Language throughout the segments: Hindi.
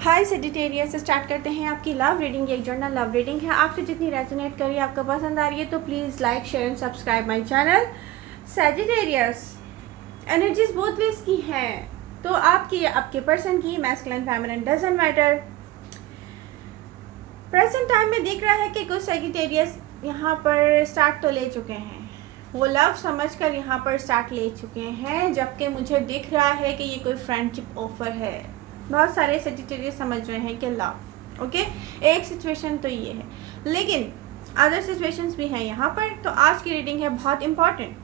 हाय सेजिटेरियस, स्टार्ट करते हैं आपकी लव रीडिंग। ये एक जर्नल लव रीडिंग है। आपसे जितनी रेजोनेट करी, आपको पसंद आ रही है तो please like share and subscribe my channel. Sagittarius, energies both ways की हैं, तो आपकी आपके पर्सन की masculine feminine doesn't matter. Present time में दिख रहा है कि कुछ सेजिटेरियस यहाँ पर स्टार्ट तो ले चुके हैं, वो लव समझकर यहाँ पर स्टार्ट ले चुके हैं, जबकि मुझे दिख रहा है कि ये कोई फ्रेंडशिप ऑफर है। बहुत सारे सेजिटेरियस समझ रहे हैं कि लव ओके, एक सिचुएशन तो ये है, लेकिन अदर सिचुएशंस भी हैं यहाँ पर। तो आज की रीडिंग है बहुत इंपॉर्टेंट।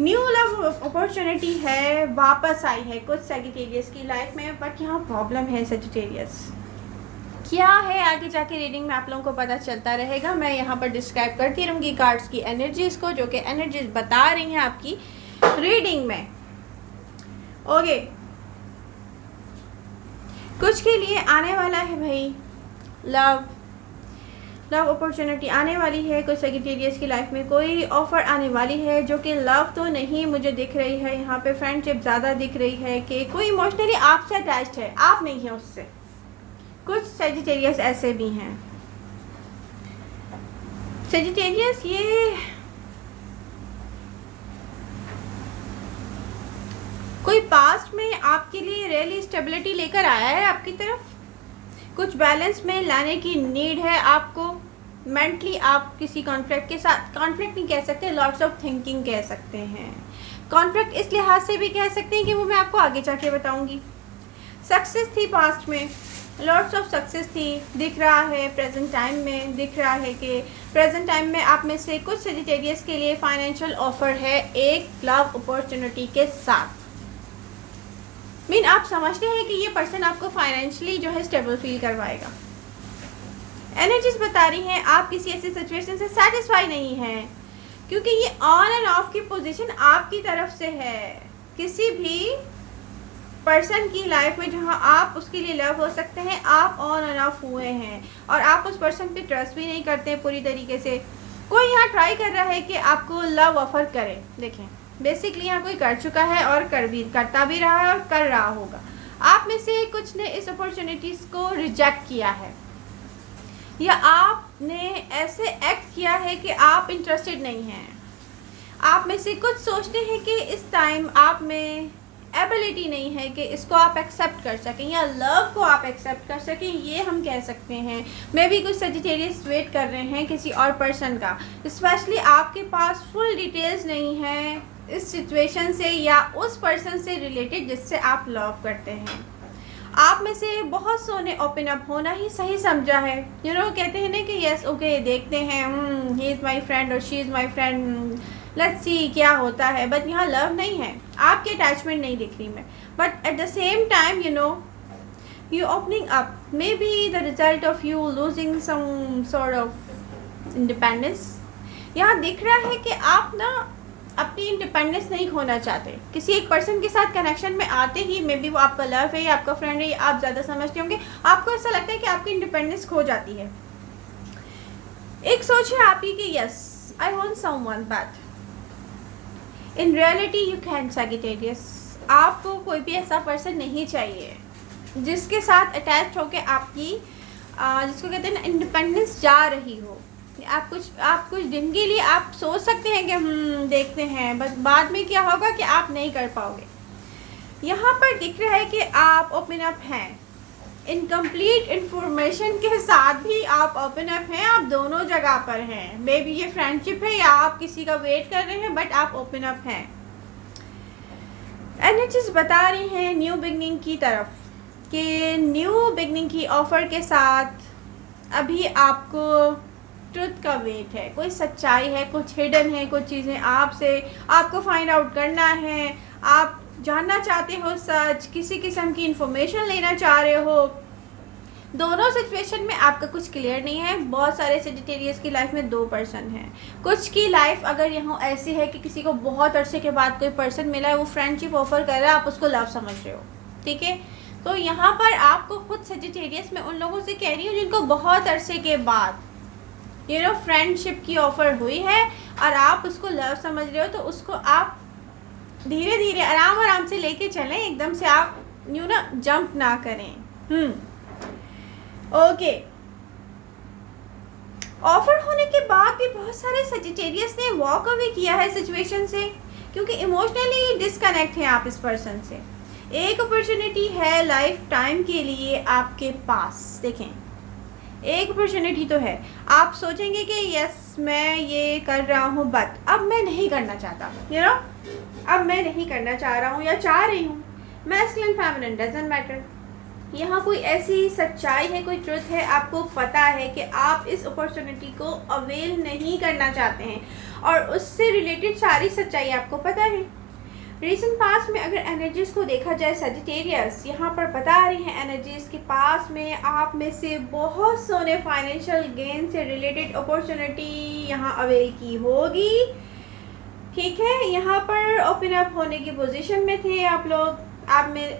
न्यू लव अपॉर्चुनिटी है, वापस आई है कुछ सेजिटेरियस की लाइफ में, बट यहाँ प्रॉब्लम है। सेजिटेरियस क्या है आगे जाके रीडिंग में आप लोगों को पता चलता रहेगा। मैं यहाँ पर डिस्क्राइब करती रहूँगी कार्ड्स की एनर्जीज को, जो कि एनर्जीज बता रही हैं आपकी रीडिंग में। ओके, कुछ के लिए आने वाला है भाई लव अपॉर्चुनिटी आने वाली है। कुछ सेजिटेरियस की लाइफ में कोई ऑफर आने वाली है, जो कि लव तो नहीं मुझे दिख रही है। यहाँ पे फ्रेंडशिप ज़्यादा दिख रही है कि कोई इमोशनली आपसे अटैच्ड है, आप नहीं है उससे। कुछ सेजिटेरियस ऐसे भी हैं। सेजिटेरियस ये कोई पास्ट में आपके लिए रियली स्टेबिलिटी लेकर आया है आपकी तरफ, कुछ बैलेंस में लाने की नीड है आपको। मेंटली आप किसी कॉन्फ्लिक्ट के साथ, कॉन्फ्लिक्ट नहीं कह सकते, लॉट्स ऑफ थिंकिंग कह सकते हैं। कॉन्फ्लिक्ट इस लिहाज से भी कह सकते हैं कि वो मैं आपको आगे जाके बताऊंगी। सक्सेस थी पास्ट में, लॉट्स ऑफ सक्सेस थी, दिख रहा है प्रेजेंट टाइम में। दिख रहा है कि प्रेजेंट टाइम में आप में से कुछ सेजिटेरियस के लिए फाइनेंशियल ऑफर है एक लव अपॉर्चुनिटी के साथ। मीन आप समझते हैं कि ये पर्सन आपको फाइनेंशियली जो है स्टेबल फील करवाएगा। एनर्जीज बता रही हैं आप किसी ऐसी सिचुएशन से सेटिस्फाई नहीं हैं, क्योंकि ये ऑन एंड ऑफ की पोजीशन आपकी तरफ से है। किसी भी पर्सन की लाइफ में जहां आप उसके लिए लव हो सकते हैं, आप ऑन एंड ऑफ हुए हैं और आप उस पर्सन पे ट्रस्ट भी नहीं करते पूरी तरीके से। कोई यहाँ ट्राई कर रहा है कि आपको लव ऑफर करे। देखें, बेसिकली यहाँ कोई कर चुका है और करता भी रहा है और कर रहा होगा। आप में से कुछ ने इस अपॉर्चुनिटीज़ को रिजेक्ट किया है, या आपने ऐसे एक्ट किया है कि आप इंटरेस्टेड नहीं हैं। आप में से कुछ सोचते हैं कि इस टाइम आप में एबिलिटी नहीं है कि इसको आप एक्सेप्ट कर सकें, या लव को आप एक्सेप्ट कर सकें, ये हम कह सकते हैं। मे भी कुछ सेजिटेरियस वेट कर रहे हैं किसी और पर्सन का, स्पेशली आपके पास फुल डिटेल्स नहीं है इस सिचुएशन से या उस पर्सन से रिलेटेड जिससे आप लव करते हैं। आप में से बहुत सो ने ओपन अप होना ही सही समझा है। कहते हैं ना कि यस ओके, देखते हैं, ही इज़ माई फ्रेंड और she is my friend, let's see क्या होता है। बट यहाँ लव नहीं है, आपकी अटैचमेंट नहीं दिख रही मैं। But at the same time you opening up may be the result of you losing some sort of independence। यहाँ दिख रहा है कि आप ना अपनी इंडिपेंडेंस नहीं खोना चाहते। किसी एक पर्सन के साथ कनेक्शन में आते ही, मे बी वो आपका लव है या आपका फ्रेंड है, आप ज़्यादा समझते होंगे, आपको ऐसा लगता है कि आपकी इंडिपेंडेंस खो जाती है। एक सोच है आपकी कि yes I want someone, but in reality you can Sagittarius, आपको कोई भी ऐसा पर्सन नहीं चाहिए जिसके साथ अटैच होके आपकी जिसको कहते हैं ना इंडिपेंडेंस जा रही हो। आप कुछ दिन के लिए आप सोच सकते हैं कि देखते हैं, बस बाद में क्या होगा कि आप नहीं कर पाओगे। यहाँ पर दिख रहा है कि आप ओपन अप हैं, इनकम्प्लीट इंफॉर्मेशन के साथ भी आप ओपन अप हैं। आप दोनों जगह पर हैं, मे बी ये फ्रेंडशिप है या आप किसी का वेट कर रहे हैं, बट आप ओपन अप हैं। एनर्जीज बता रही हैं न्यू बिगनिंग की तरफ, कि न्यू बिगनिंग की ऑफर के साथ अभी आपको ट्रुथ का वेट है। कोई सच्चाई है, कुछ हिडन है, कुछ चीज़ें आपको फाइंड आउट करना है। आप जानना चाहते हो सच, किसी किस्म की इंफॉर्मेशन लेना चाह रहे हो। दोनों सिचुएशन में आपका कुछ क्लियर नहीं है। बहुत सारे सेजिटेरियस की लाइफ में दो पर्सन हैं। कुछ की लाइफ अगर यहाँ ऐसी है कि किसी को बहुत अरसे के बाद कोई पर्सन मिला है, वो फ्रेंडशिप ऑफर कर रहा है, आप उसको लव समझ रहे हो, ठीक है। तो यहाँ पर आपको खुद सेजिटेरियस में उन लोगों से कह रही हूँ जिनको बहुत अरसे के बाद फ्रेंडशिप की ऑफर हुई है और आप उसको लव समझ रहे हो, तो उसको आप धीरे धीरे आराम से लेके चलें। एकदम से आप जंप ना करें। ओके, ऑफर होने के बाद भी बहुत सारे सजिटेरियस ने वॉक अवे किया है सिचुएशन से, क्योंकि इमोशनली डिस्कनेक्ट हैं आप इस पर्सन से। एक अपॉर्चुनिटी है लाइफ टाइम के लिए आपके पास। देखें, एक अपॉर्चुनिटी तो है, आप सोचेंगे कि यस मैं ये कर रहा हूँ बट अब मैं नहीं करना चाहता, यू नो, अब मैं नहीं करना चाह रहा हूँ या चाह रही हूँ। Masculine feminine doesn't matter. यहाँ कोई ऐसी सच्चाई है, कोई ट्रुथ है, आपको पता है कि आप इस अपॉर्चुनिटी को अवेल नहीं करना चाहते हैं और उससे रिलेटेड सारी सच्चाई आपको पता है। रीसेंट पास्ट में अगर एनर्जीज को देखा जाए सजिटेरियस, यहाँ पर बता रही हैं एनर्जीज के पास में आप में से बहुत सोने फाइनेंशियल गेन से रिलेटेड अपॉर्चुनिटी यहाँ अवेल की होगी। ठीक है, यहाँ पर ओपन अप होने की पोजीशन में थे आप लोग। आप में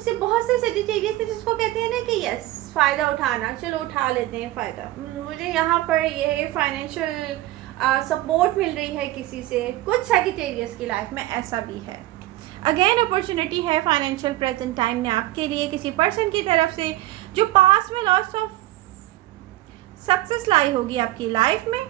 से बहुत से सजिटेरियस थे जिसको कहते हैं ना कि यस फ़ायदा उठाना, चलो उठा लेते हैं फ़ायदा। मुझे यहाँ पर ये फाइनेंशियल सपोर्ट मिल रही है किसी से। कुछ सजिटेरियस की लाइफ में ऐसा भी है। अगेन अपॉर्चुनिटी है फाइनेंशियल प्रेजेंट टाइम में आपके लिए किसी पर्सन की तरफ से जो पास में लॉस ऑफ सक्सेस लाई होगी आपकी लाइफ में।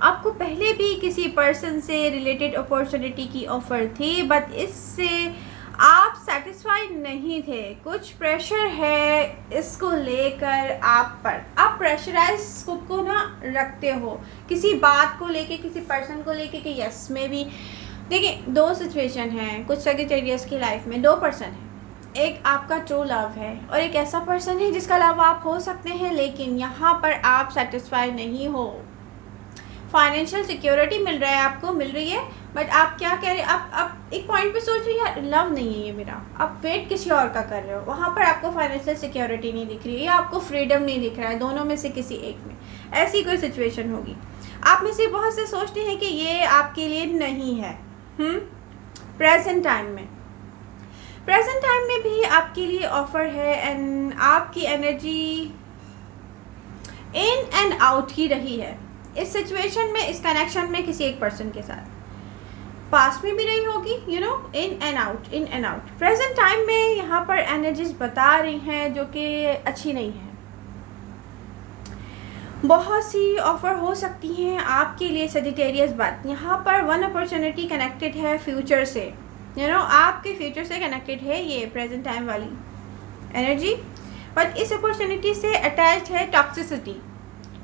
आपको पहले भी किसी पर्सन से रिलेटेड अपॉर्चुनिटी की ऑफ़र थी बट इससे आप सेटिस्फाइड नहीं थे। कुछ प्रेशर है इसको लेकर आप पर, आप प्रेशराइज खुद को ना रखते हो किसी बात को लेके, किसी पर्सन को लेके कि यस मे बी। देखिए, दो सिचुएशन है कुछ सजिटेरियस की लाइफ में, दो पर्सन है। एक आपका ट्रू लव है और एक ऐसा पर्सन है जिसका लव आप हो सकते हैं, लेकिन यहाँ पर आप सेटिस्फाइड नहीं हो। फाइनेंशियल सिक्योरिटी मिल रहा है आपको, मिल रही है, बट आप क्या कह रहे हैं, आप एक पॉइंट पे सोच रहे हैं यार लव नहीं है ये मेरा, आप वेट किसी और का कर रहे हो। वहाँ पर आपको फाइनेंशियल सिक्योरिटी नहीं दिख रही है या आपको फ्रीडम नहीं दिख रहा है, दोनों में से किसी एक में ऐसी कोई सिचुएशन होगी। आप में से बहुत से सोचते हैं कि ये आपके लिए नहीं है। प्रेजेंट टाइम में भी आपके लिए ऑफर है एंड आपकी एनर्जी इन एंड आउट ही रही है इस सिचुएशन में, इस कनेक्शन में किसी एक पर्सन के साथ। पास्ट में भी रही होगी, you know, in and out. Present time में यहाँ पर एनर्जीज बता रही हैं जो कि अच्छी नहीं है। बहुत सी ऑफर हो सकती हैं आपके लिए सजिटेरियस, बात यहाँ पर वन अपॉर्चुनिटी कनेक्टेड है फ्यूचर से, यू नो, आपके फ्यूचर से कनेक्टेड है ये प्रेजेंट टाइम वाली एनर्जी। बट इस अपॉर्चुनिटी से अटैच्ड है टॉक्सिसिटी।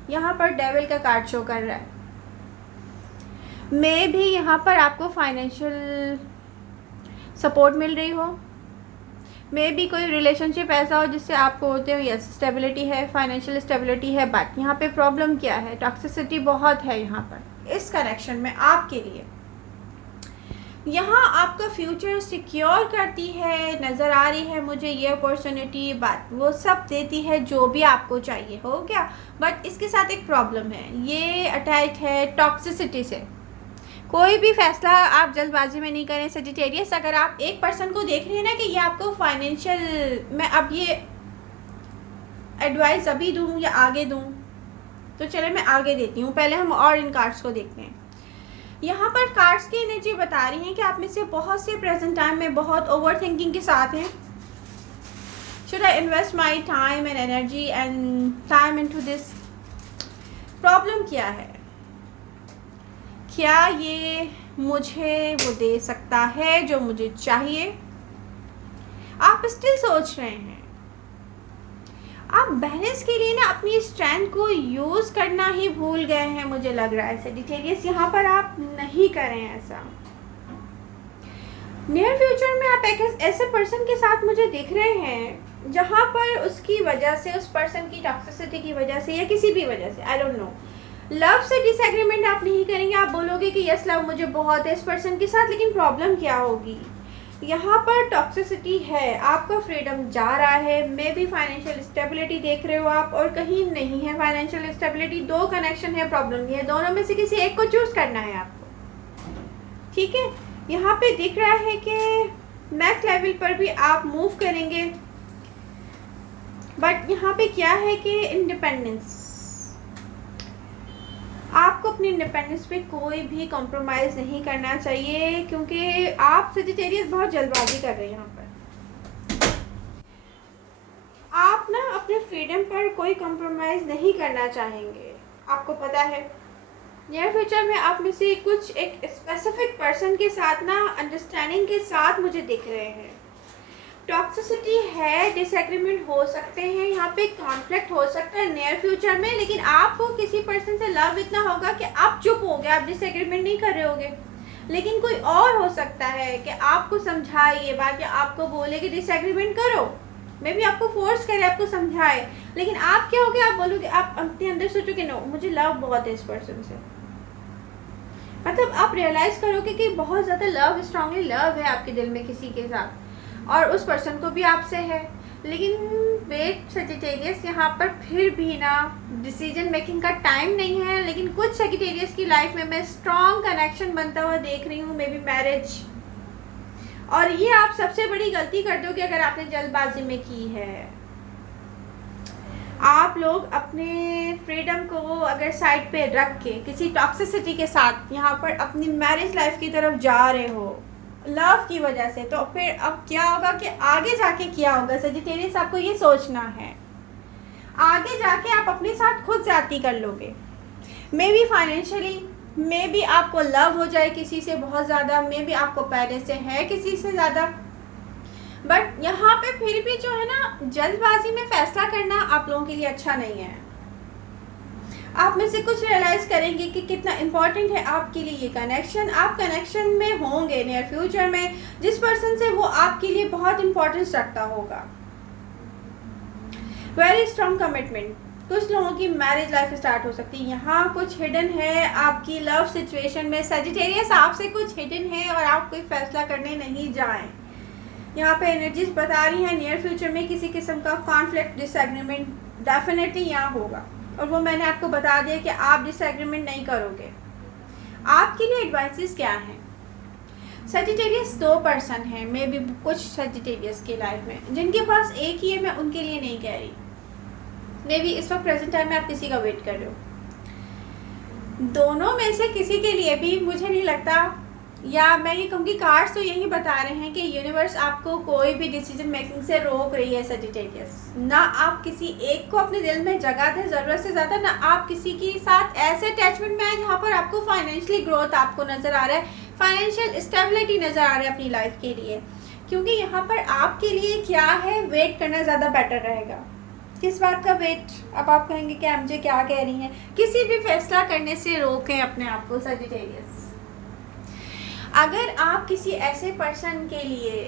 यहाँ पर डेविल का कार्ड शो कर रहा है। मे भी यहाँ पर आपको फाइनेंशियल सपोर्ट मिल रही हो, मे भी कोई रिलेशनशिप ऐसा हो जिससे आपको होते हो यस स्टेबिलिटी है, फाइनेंशियल स्टेबिलिटी है, बट यहाँ पे प्रॉब्लम क्या है, टॉक्सिसिटी बहुत है यहाँ पर इस कनेक्शन में आपके लिए। यहाँ आपका फ्यूचर सिक्योर करती है, नज़र आ रही है मुझे ये अपॉर्चुनिटी, बात वो सब देती है जो भी आपको चाहिए हो गया। बट इसके साथ एक प्रॉब्लम है, ये अटैच है टॉक्सिसिटी से। कोई भी फैसला आप जल्दबाजी में नहीं करें सजिटेरियस। अगर आप एक पर्सन को देख रहे हैं ना कि ये आपको फाइनेंशियल, मैं अब ये एडवाइस अभी दूँ या आगे दूँ, तो चले मैं आगे देती हूँ, पहले हम और इन कार्ड्स को देखते हैं। यहाँ पर कार्ड्स की एनर्जी बता रही हैं कि आप में से बहुत से प्रेजेंट टाइम में बहुत ओवर थिंकिंग के साथ हैं। Should I invest my time and energy and time into this? Problem क्या है, क्या ये मुझे वो दे सकता है जो मुझे चाहिए? आप स्टिल सोच रहे हैं। आप बैलेंस के लिए ना अपनी स्ट्रेंथ को यूज़ करना ही भूल गए हैं, मुझे लग रहा है सजिटेरियस। यहाँ पर आप नहीं करें ऐसा। नियर फ्यूचर में आप एक ऐसे पर्सन के साथ मुझे दिख रहे हैं जहाँ पर उसकी वजह से, उस पर्सन की टॉक्सिसिटी की वजह से या किसी भी वजह से, आई डोंट नो, लव से डिसएग्रीमेंट आप नहीं करेंगे। आप बोलोगे कि यस लव मुझे बहुत है इस पर्सन के साथ, लेकिन प्रॉब्लम क्या होगी, यहाँ पर टॉक्सिसिटी है, आपका फ्रीडम जा रहा है। मे बी फाइनेंशियल स्टेबिलिटी देख रहे हो आप और कहीं नहीं है फाइनेंशियल स्टेबिलिटी। दो कनेक्शन है, प्रॉब्लम ये है, दोनों में से किसी एक को चूज करना है आपको। ठीक है, यहाँ पे दिख रहा है कि नेक्स्ट लेवल पर भी आप मूव करेंगे, बट यहाँ पे क्या है कि इंडिपेंडेंस, आपको अपनी इंडिपेंडेंस पे कोई भी कॉम्प्रोमाइज़ नहीं करना चाहिए, क्योंकि आप सजिटेरियस बहुत जल्दबाजी कर रहे हैं यहाँ पर। फ्रीडम पर कोई कॉम्प्रोमाइज़ नहीं करना चाहेंगे। आपको पता है नियर फ्यूचर में आप में से कुछ एक स्पेसिफिक पर्सन के साथ ना अंडरस्टैंडिंग के साथ मुझे दिख रहे हैं। टॉक्सिसिटी है, डिसएग्रीमेंट हो सकते हैं, यहाँ पे कॉन्फ्लिक्ट हो सकता है नियर फ्यूचर में, लेकिन आपको किसी पर्सन से लव इतना होगा कि आप चुप हो गए, आप डिसएग्रीमेंट नहीं कर रहे होगे। लेकिन कोई और हो सकता है कि आपको समझाए ये बात या आपको बोले कि डिसएग्रीमेंट करो, मे बी आपको फोर्स करे, आपको समझाए, लेकिन आप क्या होगे, आप बोलोगे, आप अपने अंदर सोचोगे नो मुझे लव बहुत है इस पर्सन से। मतलब आप रियलाइज़ करोगे कि बहुत ज़्यादा लव, स्ट्रांगली लव है आपके दिल में किसी के साथ और उस पर्सन को भी आपसे है। लेकिन वेट सजिटेरियस, यहाँ पर फिर भी ना डिसीजन मेकिंग का टाइम नहीं है, लेकिन कुछ सजिटेरियस की लाइफ में मैं स्ट्रॉन्ग कनेक्शन बनता हुआ देख रही हूँ, मे बी मैरिज। और ये आप सबसे बड़ी गलती कर दोगे अगर आपने जल्दबाजी में की है। आप लोग अपने फ्रीडम को अगर साइड पे रख के किसी टॉक्सिसिटी के साथ यहाँ पर अपनी मैरिज लाइफ की तरफ जा रहे हो लव की वजह से, तो फिर अब क्या होगा कि आगे जाके क्या होगा सजिटेरियस, आपको ये सोचना है। आगे जाके आप अपने साथ खुद ज्यादती कर लोगे, may be financially, may be आपको लव हो जाए किसी से बहुत ज़्यादा, मे बी आपको पहले से है किसी से ज़्यादा, बट यहाँ पे फिर भी जो है ना जल्दबाजी में फैसला करना आप लोगों के लिए अच्छा नहीं है। आप में से कुछ रियलाइज़ करेंगे कि कितना इम्पोर्टेंट है आपके लिए ये कनेक्शन। आप कनेक्शन में होंगे नियर फ्यूचर में जिस पर्सन से, वो आपके लिए बहुत इम्पोर्टेंस रखता होगा। वेरी स्ट्रॉन्ग कमिटमेंट, कुछ लोगों की मैरिज लाइफ स्टार्ट हो सकती है। यहाँ कुछ हिडन है आपकी लव सिचुएशन में, सजिटेरियस आपसे कुछ हिडन है और आप कोई फैसला करने नहीं जाएं। यहाँ पे एनर्जीज बता रही हैं नियर फ्यूचर में किसी किस्म का कॉन्फ्लिक्ट, डिसएग्रीमेंट डेफिनेटली यहाँ होगा, और वो मैंने आपको बता दिया कि आप डिसएग्रीमेंट नहीं करोगे। आपके लिए एडवाइसेस क्या हैं? सजिटेरियस 2 पर्सन हैं, मे बी कुछ सजिटेरियस की लाइफ में जिनके पास एक ही है, मैं उनके लिए नहीं कह रही, मे बी इस वक्त प्रेजेंट टाइम में आप किसी का वेट कर रहे हो। दोनों में से किसी के लिए भी मुझे नहीं लगता, या मैं ये कहूँगी कार्ड्स तो यही बता रहे हैं कि यूनिवर्स आपको कोई भी डिसीजन मेकिंग से रोक रही है सजिटेरियस। ना आप किसी एक को अपने दिल में जगह दें ज़रूरत से ज़्यादा, ना आप किसी के साथ ऐसे अटैचमेंट में आए जहाँ पर आपको फाइनेंशियली ग्रोथ आपको नज़र आ रहा है, फाइनेंशियल स्टेबिलिटी नज़र आ रहा है अपनी लाइफ के लिए, क्योंकि यहाँ पर आपके लिए क्या है, वेट करना ज़्यादा बेटर रहेगा। किस बात का वेट? अब आप कहेंगे कि मुझे क्या कह रही हैं, किसी भी फैसला करने से रोकें अपने आप को सजिटेरियस। अगर आप किसी ऐसे पर्सन के लिए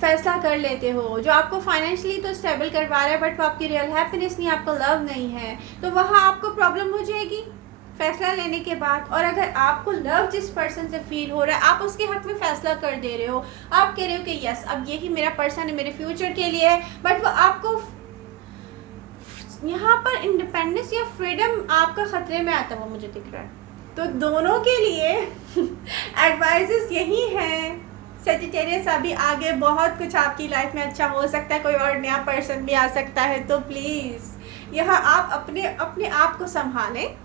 फैसला कर लेते हो जो आपको फाइनेंशियली तो स्टेबल करवा रहा है, बट वो आपकी रियल हैप्पीनेस नहीं, आपको लव नहीं है, तो वहाँ आपको प्रॉब्लम हो जाएगी फैसला लेने के बाद। और अगर आपको लव जिस पर्सन से फील हो रहा है, आप उसके हक में फैसला कर दे रहे हो, आप कह रहे हो कि यस अब यही मेरा पर्सन है, मेरे फ्यूचर के लिए है, बट वो आपको यहाँ पर इंडिपेंडेंस या फ्रीडम आपका खतरे में आता हुआ मुझे दिख रहा है। तो दोनों के लिए एडवाइजेस यही हैं सजिटेरियस, अभी आगे बहुत कुछ आपकी लाइफ में अच्छा हो सकता है, कोई और नया पर्सन भी आ सकता है, तो प्लीज़ यहाँ आप अपने आप को संभालें,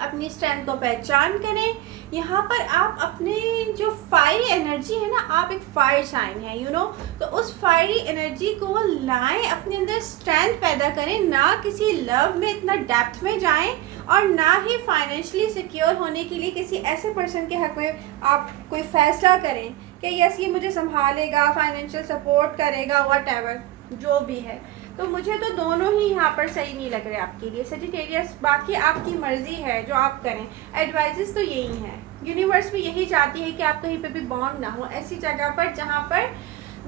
अपनी स्ट्रेंथ को पहचान करें। यहाँ पर आप अपने जो फायरी एनर्जी है ना, आप एक फायर साइन है तो उस फायरी एनर्जी को लाएं, अपने अंदर स्ट्रेंथ पैदा करें, ना किसी लव में इतना डेप्थ में जाएं और ना ही फाइनेंशियली सिक्योर होने के लिए किसी ऐसे पर्सन के हक में आप कोई फैसला करें कि यस ये मुझे संभालेगा, फाइनेंशियल सपोर्ट करेगा, व्हाटएवर जो भी है। तो मुझे तो दोनों ही यहाँ पर सही नहीं लग रहे आपके लिए सजिटेरियस। बाकी आपकी मर्जी है जो आप करें, एडवाइजेस तो यही हैं। यूनिवर्स भी यही चाहती है कि आप कहीं पे भी बॉन्ड ना हो ऐसी जगह पर जहाँ पर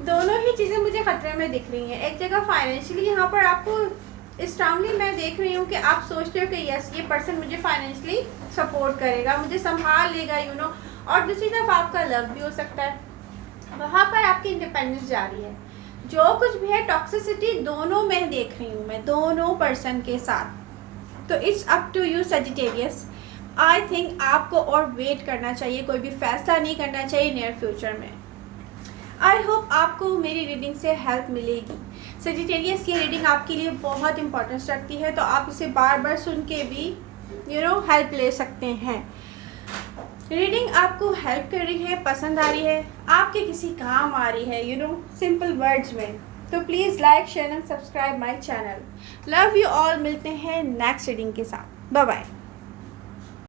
दोनों ही चीज़ें मुझे खतरे में दिख रही हैं। एक जगह फाइनेंशियली यहाँ पर आपको स्ट्रांगली मैं देख रही हूँ कि आप सोचते हो कि यस ये पर्सन मुझे फाइनेंशियली सपोर्ट करेगा, मुझे संभाल लेगा और दूसरी तरफ आपका लव भी हो सकता है, वहाँ पर आपकी इंडिपेंडेंस जारी है। जो कुछ भी है टॉक्सिसिटी दोनों में देख रही हूँ मैं, दोनों पर्सन के साथ। तो it's up to you Sagittarius. I think आपको और वेट करना चाहिए, कोई भी फैसला नहीं करना चाहिए नियर फ्यूचर में। आई होप आपको मेरी रीडिंग से हेल्प मिलेगी सजिटेरियस। ये रीडिंग आपके लिए बहुत इंपॉर्टेंस रखती है, तो आप इसे बार बार सुन के भी हेल्प ले सकते हैं। रीडिंग आपको हेल्प कर रही है, पसंद आ रही है, आपके किसी काम आ रही है सिंपल वर्ड्स में, तो please like share and subscribe my channel. Love you all. मिलते हैं नेक्स्ट रीडिंग के साथ। Bye bye.